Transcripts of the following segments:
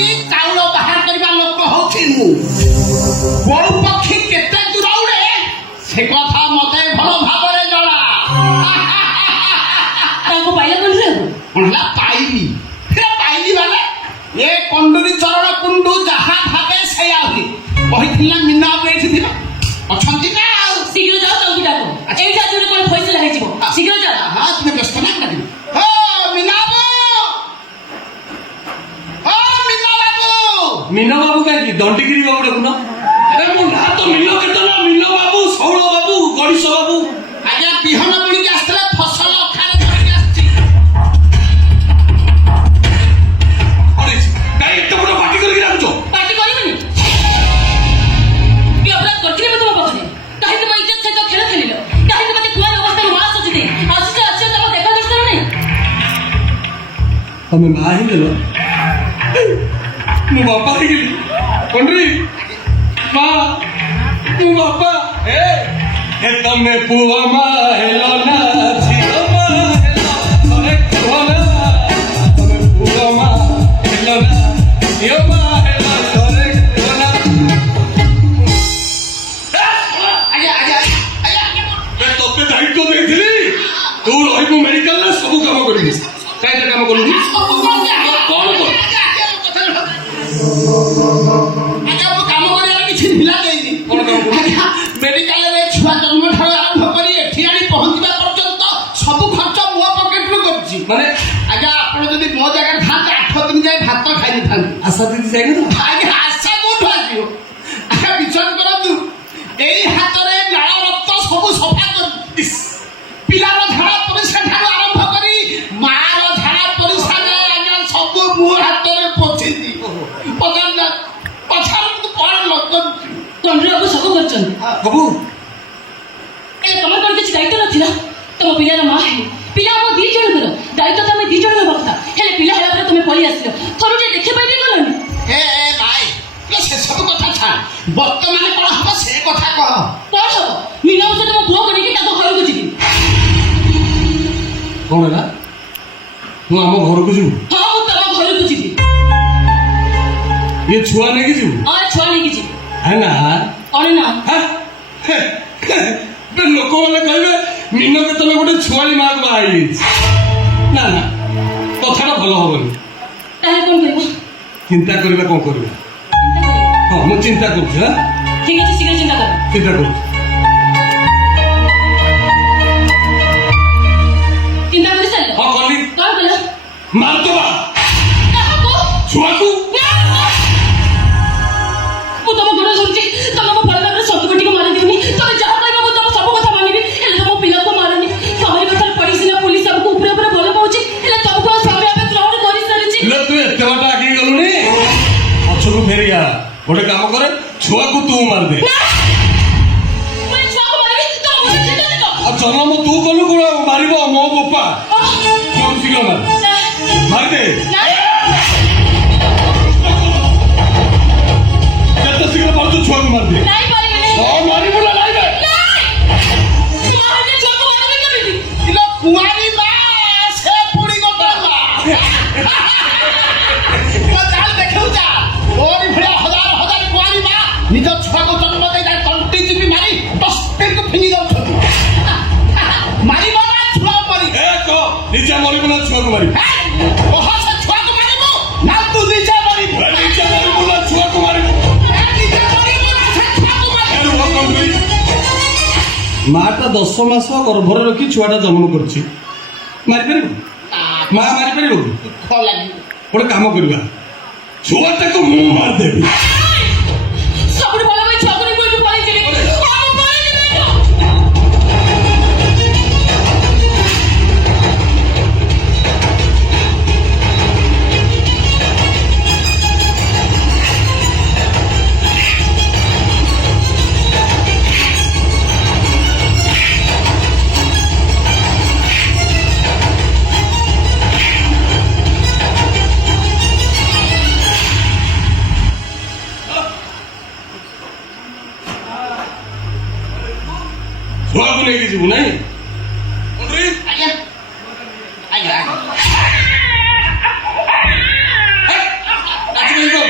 ପକ୍ଷୀ ଚାଉଳ ବାହାର କରିବା ଲୋକ ହଉଛି ମୁଁ। କୋଉ ପକ୍ଷୀ କେତେ ଦୂର ଉଡ଼େ ସେ କଥା ମତେ ଭଲ ଭାବରେ ଜଣା। ତାଙ୍କୁ ପାଇଲା କଣ୍ଡୁରି କଣ ହେଲା ପାଇଲି? ପାଇଲି ମାନେ ଏ କଣ୍ଡୁରି ଚରଣ କୁଣ୍ଡୁ ଯାହା ଭାବେ ସେଇଆ ହୁଏ। କହିଥିଲା ମିନା ଏଇଠି ଥିବ ଅଛନ୍ତି ନା? ଆଉ ଶୀଘ୍ର ଯାଅ ତାଙ୍କୁ ଡାକ। ଏଇଠି ଆଜି ଗୋଟେ କଣ ଫଇସଲା ହେଇଯିବ। ଶୀଘ୍ର ଯାଅ। ହଁ ତୁମେ ବ୍ୟସ୍ତ ନା ଡାକିବି। ହଁ ମିନା ବାବୁ। ମୀନ ବାବୁ କାହିଁକି ଦଣ୍ଡିଗିରି ବାବୁ ଦେଖୁନ? ମୋ ନାଁ ତ ମୀନ କେତନ, ମୀନ ବାବୁ, ଶୌଳ ବାବୁ, ଗଣେଶ ବାବୁ। ଆଜ୍ଞା ବିହନ ବୁଣିକି ଆସିଥିଲେ ଫସଲ ଅଖାରେ ଧରିକି ଆସିଛି। କାଇଁ ଏତେ ବଡ ପାଟି କରିକି ରାଖୁଛ? ପାର୍ଟି କରିବନି? କି ଅପରାଧ କରିଥିଲି ମୁଁ ତୁମ ପାଖରେ? କାହିଁକି ମୋ ଇଜ୍ଜତ ସହିତ ଖେଳ ଖେଳିଲ? କାହିଁକି ମତେ କୁଆର ଅବସ୍ଥାରୁ ମା ସଜି ଦେଇ ଆସିଛ ତମ ଦେଖା ଦର୍ଶନ ନାହିଁ? ତମେ ମା ହେଇଗଲ, ମୁଁ ବାପା ହେଇଗଲି। କଣ୍ଡ୍ରି ମା, ମୁଁ ବାପା। ଏ ତମେ ପୁଅ ମା ହେଲ ନା ଝିଅ ମା ହେଲ, ଥରେ କୁହ ନା। ତମେ ପୁଅ ମା ହେଲ ନା ଝିଅ ମା ହେଲ, ଥରେ କୁହ ନା। ତତେ ଦାୟିତ୍ୱ ଦେଇଥିଲି ତୁ ରହିବୁ ମେଡିକାଲରେ, ସବୁ କାମ କରିବୁ। କାହିଁକି କାମ କଲୁନି? କଣ କର? କାମ କରିବାର କିଛି ଢିଲା ଦେଇନି। କଣ କାମ କରୁଛୁ? ମେଡିକାଲରେ ଛୁଆ ଜନ୍ମ ଠାରୁ ଆରମ୍ଭ କରି ଏଠି ଆଣି ପହଞ୍ଚିବା ପର୍ଯ୍ୟନ୍ତ ସବୁ ଖର୍ଚ୍ଚ ମୋ ପକେଟରୁ କରିଛି। ମାନେ ଆଜ୍ଞା ଆପଣ ଯଦି ମୋ ଜାଗାରେ ଥାନ୍ତେ 8 ଦିନ ଯାଏ ଭାତ ଖାଇଦେଇଥାନ୍ତି। ଆଶା ଦିଦି ଯାଇନି? ଆଜ୍ଞା ଆଶା କୋଉଠୁ ଆସିବ? ଆଜ୍ଞା ବିଶ୍ୱାସ କରନ୍ତୁ ଏଇ ହାତରେ ଲାଳ ରକ୍ତ ସବୁ ସଫା କରି ପିଲାର ଝାଡ଼ା ପରିସ୍ରା ଠାରୁ ଆରମ୍ଭ କରି ମାର ଝାଡ଼ା ପରିସ୍ରା ଯାଏ ଆଜ୍ଞା ସବୁ ମୋ ହାତରେ ପୋଛିଛି। ପଚାରନ୍ତୁ କଣ ଲୋକ କଣ୍ଡୁରି ବାବୁ ସବୁ କରିଛନ୍ତି। ବାବୁ ତମର କଣ କିଛି ଦାୟିତ୍ୱ ନଥିଲା? ତମ ପିଲାର ମା ହେଲେ ପିଲା ଆମ 2 ଜଣଙ୍କର ଦାୟିତ୍ୱ ତମେ 2 ଜଣ ନେବା କଥା। ହେଲେ ପିଲା ହେଲା ପରେ ତମେ ପଳେଇ ଆସିଲ। ଥରୁ ଟିକେ ଦେଖି ପାଇଲି ଗଲନି? ହେ ଭାଇ ସେ ସବୁ କଥା ଛାଡ଼, ବର୍ତ୍ତମାନ କଣ ହବ ସେ କଥା କହ। କଣ ହବ? ମୀନା ସହିତ ମୋ ପୁଅ କରିକି ତାଙ୍କ ଘରକୁ ଯିବି। କଣ ହେଲା? ମୁଁ ଆମ ଘରକୁ ଯିବୁ? ହଁ ମୁଁ ତମ ଘରକୁ ଯିବି। ଇଏ ଛୁଆ ନେଇକି ଯିବୁ? ହଁ ଛୁଆ ନେଇକି ଯିବି। ନା ଅଣେ ନା ଲୋକମାନେ କହିବେ ମୀନ କେତେବେଳେ ଗୋଟେ ଛୁଆଳି ମାକୁ ବାହା ହେଇଯାଇଛି। ନା ନା କଥାଟା ଭଲ ହବନି। ତାହେଲେ କଣ କରିବ? ଚିନ୍ତା କରିବା। କଣ କରିବା? ହଁ ମୁଁ ଚିନ୍ତା କରୁଛି। ଠିକ ଅଛି ଶୀଘ୍ର ଚିନ୍ତା କର। ଚିନ୍ତା କରୁଛି। ଚିନ୍ତା କରି ସାରିଲ? ହଁ କଲି। କଣ କଲ? ମାରିଦବା କାହାକୁ? ଛୁଆକୁ। ମୁଁ ତମ ଗୋଡ଼ ଧରୁଛି, ତମେ ମୋ ପରିବାରରେ ସବୁ ଗୋଟିକୁ ମାରି ଦିଅନି। ତମେ ଯାହା କହିବ ମୁଁ ତମ ସବୁ କଥା ମାନିବି। ହେଲେ ତମ ପିଲାକୁ ମାରନି। ତମରି କଥାରେ ପଡିଛି ନା ପୁଲିସ ଆମକୁ ଉପରେ ଉପରେ ଭଲ ପାଉଛି। ହେଲେ ତମକୁ ଆଉ ସ୍ୱାମୀ ଭାବେ ଗ୍ରହଣ କରିସାରିଛି। ହେଲେ ତୁ ଏତେ ବାଟ ଆଗେଇ ଗଲୁଣି, ପଛକୁ ଫେରିଆ। ଗୋଟେ କାମ କରେ, ଛୁଆକୁ ତୁ ମାରିଦେ। ମୁଁ ଛୁଆକୁ ମାରିବି? ତମ ଘରେ ଠିକ ଅଛି ତ? ଆଉ ଜନ୍ମ ତୁ କଲୁ କଣ ମାରିବ ମୋ ବୋପା? ଛୁଆକୁ ଶୀଘ୍ର ମାରିଦେ। ଯେତେ ଶୀଘ୍ର ପାରୁଛୁ ଛୁଆକୁ ମାରିଦେ। ନାଇଁ ପାରିବିନି। ହଁ ମାରିବୁ ନା ନାଇଁ? କୁଆରୀ ମା ସେ ପୁଣି ଗୋଟେ ମା ଚାଲ ଦେଖୁ ଯା ଓରି ଭଳିଆ ହଜାର ହଜାର କୁଆରୀ ମା ନିଜ ଛୁଆକୁ ଜନ୍ମ ଦେଇ ତା ତଣ୍ଟି ଚିପି ମାରି ତଷ୍ଟିକୁ ଫିଙ୍ଗି ଯାଉଛନ୍ତି। ମାରିବ ନା ଛୁଆ ମରି? ନିଜେ ମରିବୁ ନା ଛୁଆକୁ ମାରିବୁ? ସେ ଛୁଆକୁ ମାରିବୁ ନା ତୁ ନିଜେ ମରିବୁ? ନିଜେ ମରିବୁ ନା ଛୁଆକୁ ମାରିବୁ? ନିଜେ ମରିବୁ ନା ସେ ଛୁଆକୁ ମାରିବୁ? ମାଟା 10 ମାସ ଗର୍ଭରେ ରଖି ଛୁଆଟା ଜନ୍ମ କରିଛି, ମାରିପାରିବୁ? ମା ମାରିପାରିବୁ? ଗୋଟେ କାମ କରିବା, ଛୁଆଟାକୁ ମୁଁ ମାରିଦେବି। ସବୁଠୁ ଭଲ ଭାଇ ଛୁଆକୁ ନେଇ କୋଉଠି ପଳେଇଯିବି। ଛୁଆକୁ ନେଇକି ଯିବୁ ନାଇଁ? ଆଜ୍ଞା ଆଜ୍ଞା ଆଜି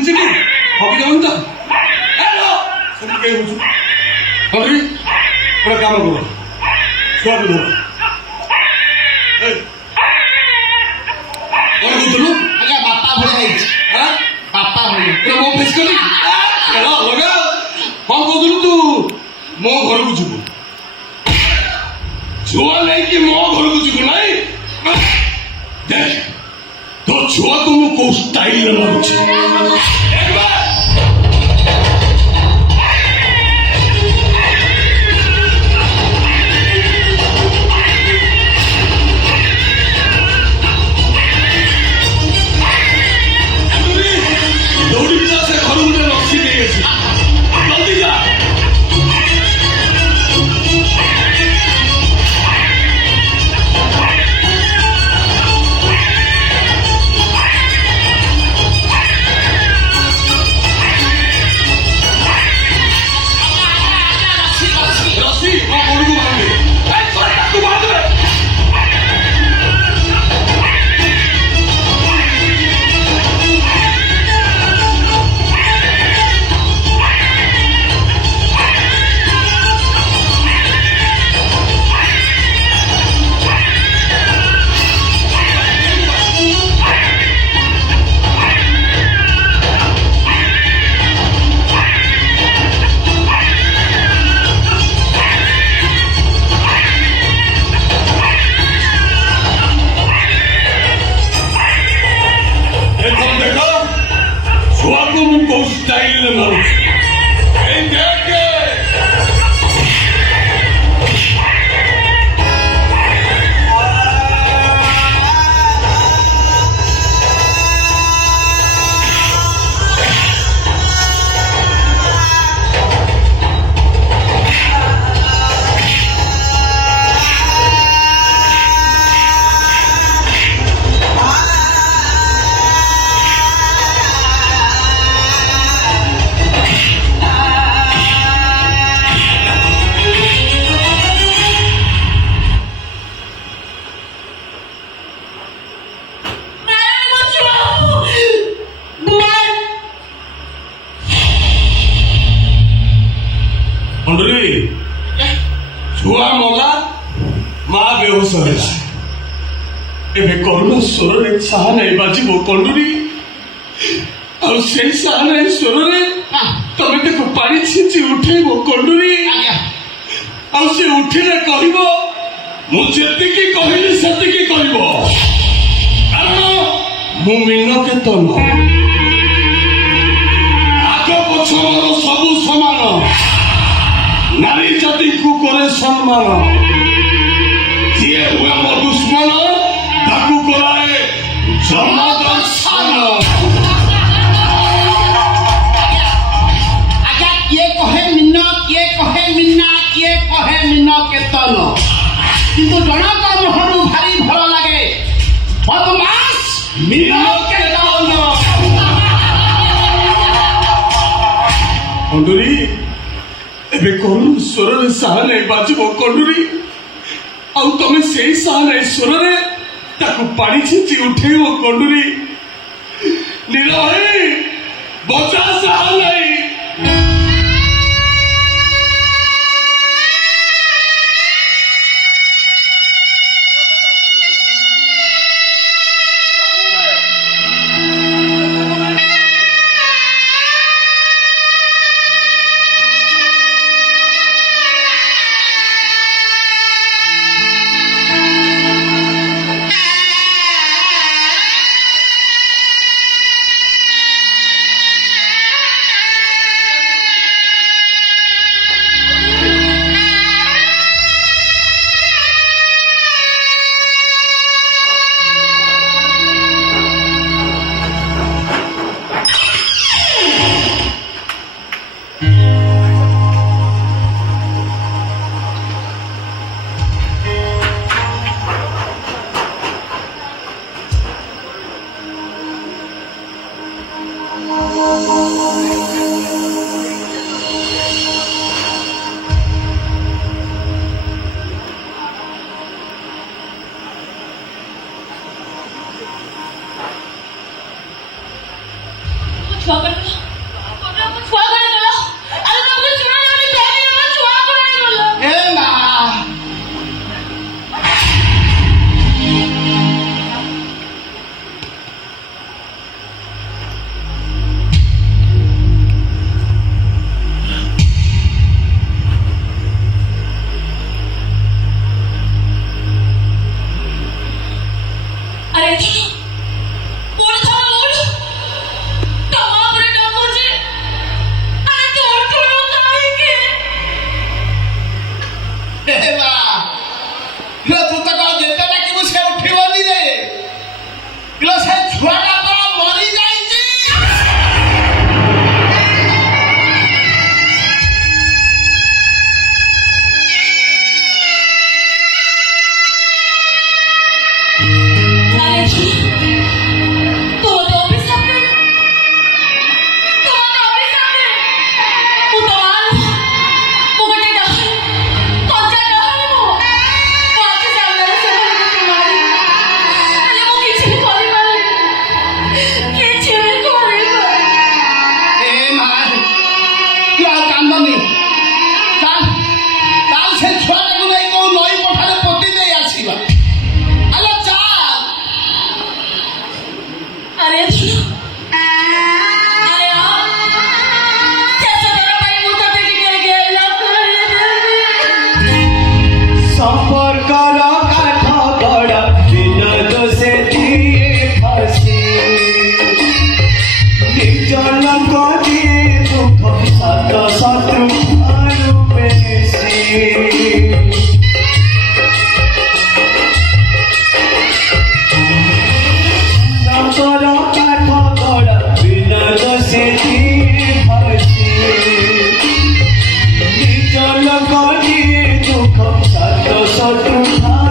ଚିହ୍ନିଛି କି ହକି ଯାଉନି ତ ସେଠି କେହି ବୁଝୁ ହଣ୍ଡ୍ରି ଗୋଟେ କାମ କର ଛୁଆକୁ ଧର କଣ କହୁଥିଲୁ ଆଜ୍ଞା ବାପା ଭଳିଆ ହେଇଛି ବାପା ଭଳିଆ ମୋ ଫେସ୍ କଲି ଖେଳ ଲଗା କଣ କହୁଥିଲୁ ତୁ ମୋ ଘରକୁ ଯିବୁ ଛୁଆ ନେଇକି ମୋ ଘରକୁ ଯିବୁ ନାଇଁ ଦେଖ ତୋ ଛୁଆକୁ ମୁଁ କୋଉ ଷ୍ଟାଇଲରେ ମାରୁଛି ଦୌଡ଼ିକି ଯା ସେ ଘରକୁ ଗୋଟେ ରସି ନେଇ ଆସି ଜଲ୍ଦି ଯା ରସି ମୋ ଗୋଡ଼କୁ ବାନ୍ଧି ତାକୁ ବାନ୍ଧେ ଦେଖ ଛୁଆକୁ ମୁଁ କୋଉ ଷ୍ଟାଇଲରେ ମାରୁଛି ଏଇ ଦେଖେ ହଣ୍ଡ୍ରି ଛୁଆ ମଲା ମା ବେହୋସ ହେଲା ଏବେ କରୁଣ ସ୍ୱରରେ ସାହାନାଇ ବାଜିବ କଣ୍ଡୁରି ଆଉ ସେଇ ସାହାନାଇ ସ୍ୱରରେ ତମେ ତାକୁ ପାଣି ଛିଞ୍ଚି ଉଠେଇବ କଣ୍ଡୁରି ଆଜ୍ଞା ଆଉ ସେ ଉଠିଲେ କହିବ ମୁଁ ଯେତିକି କହିଲି ସେତିକି କହିବ କାରଣ ମୁଁ ମିନକେତନ ଆଗ ପଛ ମୋର ସବୁ ସମାନ ନାରୀ ଜାତିକୁ କରେ ସମ୍ମାନ ଯିଏ ହୁଏ ମୋ ଦୁଶ୍ମନ ତାକୁ କରାଏ ଜନଦର୍ଶନ ଆଜ୍ଞା କିଏ କହେ ମିନ କିଏ କହେ ମିନା କିଏ କହେ ମିନ କେତନ କିନ୍ତୁ ଜଣକ ମୁହଁରୁ ଭାରି ଭଲ ଲାଗେ ବଦମାସ ମିନ କେତନ କଣ୍ଡୁରି ଏବେ କରୁଣ ସ୍ୱରରେ ସାହାନାଇ ବାଜିବ କଣ୍ଡୁରି ଆଉ ତମେ ସେଇ ସାହାନାଇ ସ୍ୱରରେ ତାକୁ ପାଣି ଛିଞ୍ଚି ଉଠେଇବ କଣ୍ଡୁରି ନୀଳ ଭାଇ ବଚା ସାହାନାଇ ଛୁଆ କରିଦେଲ ଛୁଆ କରିଦେଲ ଆରେ ତମକୁ ଶୁଣା ଯାଉନି ତମେ ଆମ ଛୁଆ କରିଦେଲ ଏ ମା আরে ওর থাম ওর তোমা পরে ডাকুছে আরে তোর কোনো কাহিকে ଏ ମା କିଲୋ ତୁ ତ କଣ ଯେତେ ଡାକିବୁ ସେ ଉଠିବନି ରେ କିଲୋ ସେ ଛୁଆଟା ତ ମରିଯାଇଛି আরে তোমার অফিস আছে তোমার অফিস আছে ও তোমার ও গটে ডাল কঞ্চা ডাল ও আজকে সামনে সে তোমার আরে ও কিছু করে পারে কিছু করে ଏ ମା ତୁ ଆଉ କାନ୍ଦନି ଚାଲ ଚାଲ ସେ ଛୁଆଟାକୁ ନେଇ କୋଉ ନଈ ପଠାରେ ପୋତି ଦେଇ ଆସିବା ଆଲୋ ଚାଲ আরে আরে চেষ্টা করা পাই মুতো থেকে গেল করে সম্পর্কর কাঠ গড়া বিনা দোষে দিয়ে ফাঁসি নির্জন দিয়ে দুঃখ সাত শত্রু আরো বেশি সম্পর্কর কাঠ গড়া বিনা দোষে দিয়ে ফাঁসি নির্জন দিয়ে দুঃখ সাত শত্রু